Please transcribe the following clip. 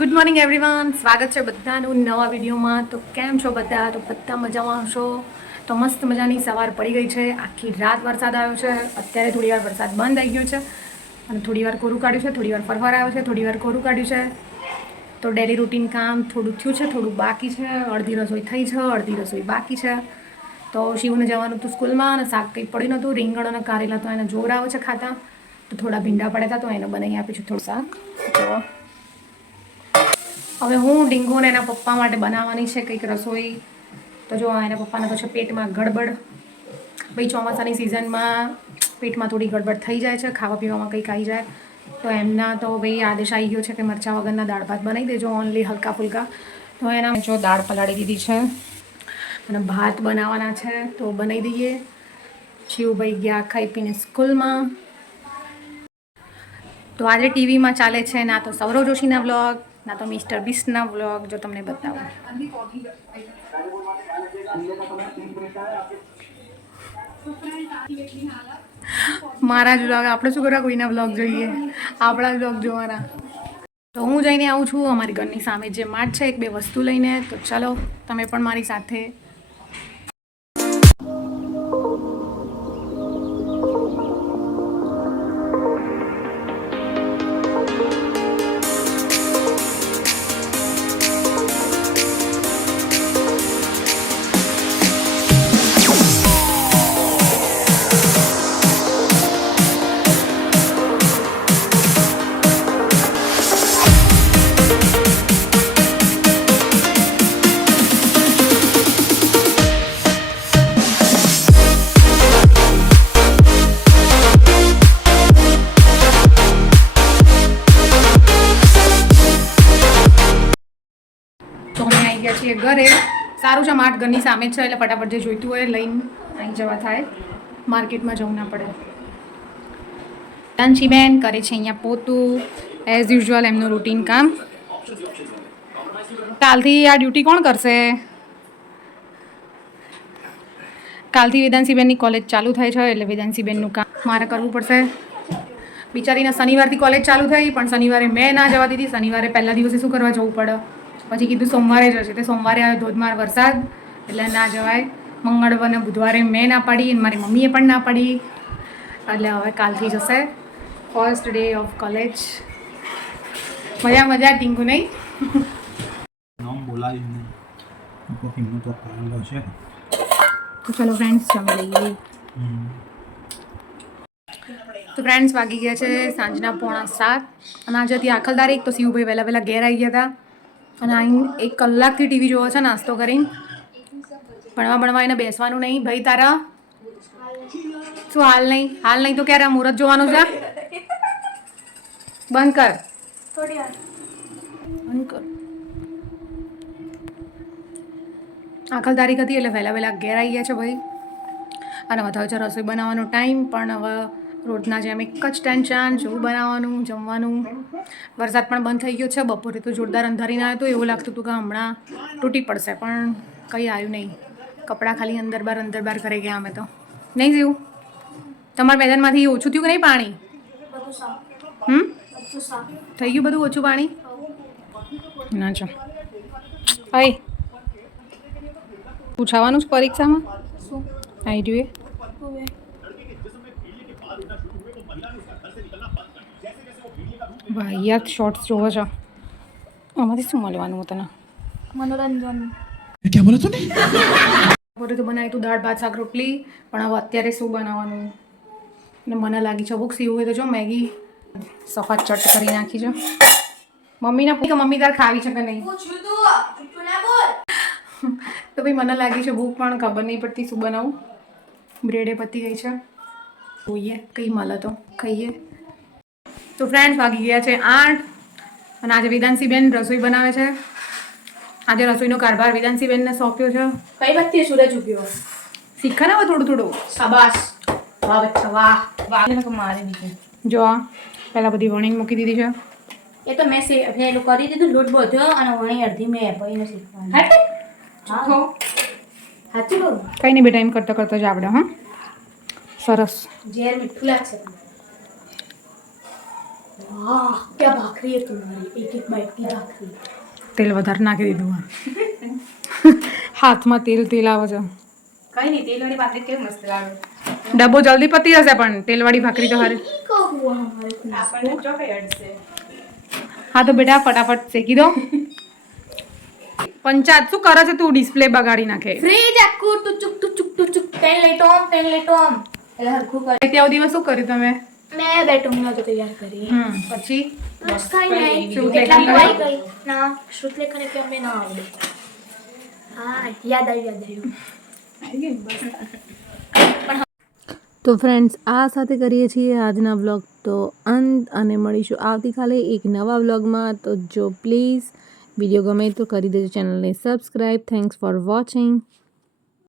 Good morning everyone, સ્વાગત છે બધાનું નવા વિડીયોમાં. તો કેમ છો બધા? તો બધા મજામાં હશો. તો મસ્ત મજાની સવાર પડી ગઈ છે. આખી રાત વરસાદ આવ્યો છે. અત્યારે થોડી વાર વરસાદ બંધ થઈ ગયો છે અને થોડી વાર કોરું કાઢ્યું છે, થોડી વાર ફરફર આવ્યો છે, થોડી વાર કોરું કાઢ્યું છે. તો ડેલી રૂટીન કામ થોડું થયું છે, થોડું બાકી છે. અડધી રસોઈ થઈ છે, અડધી રસોઈ બાકી છે. તો શિવને જવાનું હતું સ્કૂલમાં અને શાક કંઈ પડ્યું નહોતું. રીંગણ અને કારેલા તો એને જોર આવે છે ખાતા. તો થોડા ભીંડા પડ્યા હતા તો એને બનાવી આપી છે થોડું શાક. તો હવે હું ડીંગુને એના પપ્પા માટે બનાવવાની છે કંઈક રસોઈ. તો જો એના પપ્પાને તો છે પેટમાં ગડબડ. ભાઈ ચોમાસાની સિઝનમાં પેટમાં થોડી ગડબડ થઈ જાય છે, ખાવા પીવામાં કંઈક આવી જાય. તો એમના તો ભાઈ આદેશ આવી ગયો છે કે મરચાં વગરના દાળ ભાત બનાવી દેજો, ઓનલી હલકા ફુલકા. તો એના જો દાળ પલાળી દીધી છે અને ભાત બનાવવાના છે તો બનાવી દઈએ. શિવભાઈ ગયા ખાઈ પીને સ્કૂલમાં. તો આજે ટીવીમાં ચાલે છે ના તો સૌરવ જોશીના વ્લોગ, ના તો મિસ્ટર બીસ્ટના વ્લોગ. જો તમને બતાવું, મારા જ વ્લોગ. આપણે શું કરવા કોઈના વ્લોગ જોઈએ? આપણા વ્લોગ જોવાના. તો હું જઈને આવું છું અમારી ઘરની સામે જે માર્ટ છે, એક બે વસ્તુ લઈને. તો ચલો તમે પણ મારી સાથે. છીએ ઘરે. સારું છે માર્ટ ઘરની સામે જ છે એટલે ફટાફટ જે જોઈતું હોય લઈને આવી જવા થાય, માર્કેટમાં જવું ના પડે. તાનસીબેન કરે છે અહીંયા પોતું, એઝ યુઝ્યુઅલ એમનું રૂટીન કામ. કાલથી આ ડ્યુટી કોણ કરશે? કાલથી વેદાંશીબેનની કોલેજ ચાલુ થાય છે એટલે વેદાંશીબેનનું કામ મારે કરવું પડશે. બિચારીના શનિવારથી કોલેજ ચાલુ થઈ પણ શનિવારે મેં ના જવા દીધી. શનિવારે પહેલા દિવસે શું કરવા જવું પડે, પછી કીધું સોમવારે જશે. તે સોમવારે આવ્યો ધોધમાર વરસાદ એટલે ના જવાય. મંગળવાર અને બુધવારે મેં ના પાડી અને મારી મમ્મીએ પણ ના પાડી. એટલે હવે કાલથી જશે. First day of college. મજા મજા ટીંગુ નહીં? નામ બોલાવી નહીં તો કાંડો છે. તો ચલો ફ્રેન્ડ્સ જમી લઈએ. તો ફ્રેન્ડ્સ વાગી ગયા છે સાંજના 6:45 અને આજે હતી આખલ તારીખ. તો શિવભાઈ વહેલા વહેલા ઘેર આવી ગયા હતા અને અહીં 1 કલાકથી ટીવી જોવો છે નાસ્તો કરીને. ભણવા એને બેસવાનું નહીં ભાઈ તારા. શું હાલ નહીં? હાલ નહીં તો ક્યારે મુહૂર્ત જોવાનું છે? બંધ કર, બંધ કર. આખલ તારીખ હતી એટલે વહેલા વહેલા ઘેર આવી ગયા છે ભાઈ. અને વધારે છે રસોઈ બનાવવાનો ટાઈમ. પણ હવે રોજના જેમ એક જ ટેન્શન, શું બનાવવાનું, જમવાનું. વરસાદ પણ બંધ થઈ ગયો છે. બપોરે તો જોરદાર અંધારીને આવ્યો તો એવું લાગતું હતું કે હમણાં તૂટી પડશે, પણ કંઈ આવ્યું નહીં. કપડાં ખાલી અંદર બહાર કરી ગયા અમે તો. નહીં જીવું? તમારા મેદાનમાંથી ઓછું થયું કે નહીં પાણી? થઈ ગયું બધું ઓછું પાણી? ના ચો ભાઈ પૂછાવાનું જ પરીક્ષામાં આવી જોઈએ. ભાઈ યાર શોર્ટ્સ જોવો છો? આમાંથી શું મળવાનું તને? મનોરંજન. क्या बोला तूने? બપોરે તો બનાવી તું દાળ ભાત શાક રોટલી. પણ હવે અત્યારે શું બનાવવાનું? ને મને લાગી છે ભૂખ. સીવું હોય તો જો મેગી સફા ચટ કરી નાખી છે. મમ્મીને પૂછ મમ્મી તાર ખાવી છે કે નહીં? તો ભાઈ મને લાગી છે ભૂખ પણ ખબર નહીં પડતી શું બનાવું. બ્રેડે પતી ગઈ છે, જોઈએ કંઈ મળે તો ખાઈએ. તો ફ્રેન્ડ્સ વાગી ગયા છે 8 અને આજે વેદાંશીબેન રસોઈ બનાવે છે. આજે રસોઈનો કારભાર વેદાંશીબેનને સોંપ્યો છે. કઈ વખતે સૂરજ ઉગ્યો? શીખા ને હવે થોડું થોડું. શાબાશ. વાહ બચ્ચા વાહ. વાહ મારી દીધી. જો પહેલાં બધી વણીને મૂકી દીધી છે. એ તો મેં પેલું કરી દીધું, લોટ બધ્યો અને વણી અડધી મેં ભાઈને શીખવાનું. હા સાચું કહું? કંઈ નહીં બેટા, એમ કરતાં કરતાં જ આવડે. હા સરસ. ઝેર મીઠું લાગશે. વાહ ક્યાં ભાખરી है तुम्हारी एक एक बाइट की भाखरी તેલ વધારે નાખી દીધું આ હાથમાં તેલ આવે છે કઈ નહીં તેલવાળી ભાખરી કેવી મસ્ત લાગે ડબ્બો જલ્દી પતી જશે પણ તેલવાળી ભાખરી તો હારી કો હુઆ હમારે આપણને ચોકે અડશે હા તો બેટા ફટાફટ શેકી દો પંચાયત શું કરે છે તું ડિસ્પ્લે બગાડી નાખે ફ્રીજ આખું ટુચુક પેન લેટોમ એટલે હરખું કરે ત્યાં દિવસ શું કર્યું તમે મેં બેટુંગનો તો તૈયાર કરી પછી બસ કઈ નહીં શ્રુતલેખન કેટલા કર્યું? કઈ ના શ્રુતલેખન કે અમને ના આવડે હા યાદ આવ્યું તો ફ્રેન્ડ્સ આ સાથે કરીએ છીએ આજના વ્લોગ તો અંત અને મળીશું આવતીકાલે એક નવા વ્લોગમાં તો જો પ્લીઝ વિડીયો ગમે તો કરી દેજો ચેનલને સબસ્ક્રાઈબ થેન્ક્સ ફોર વોચિંગ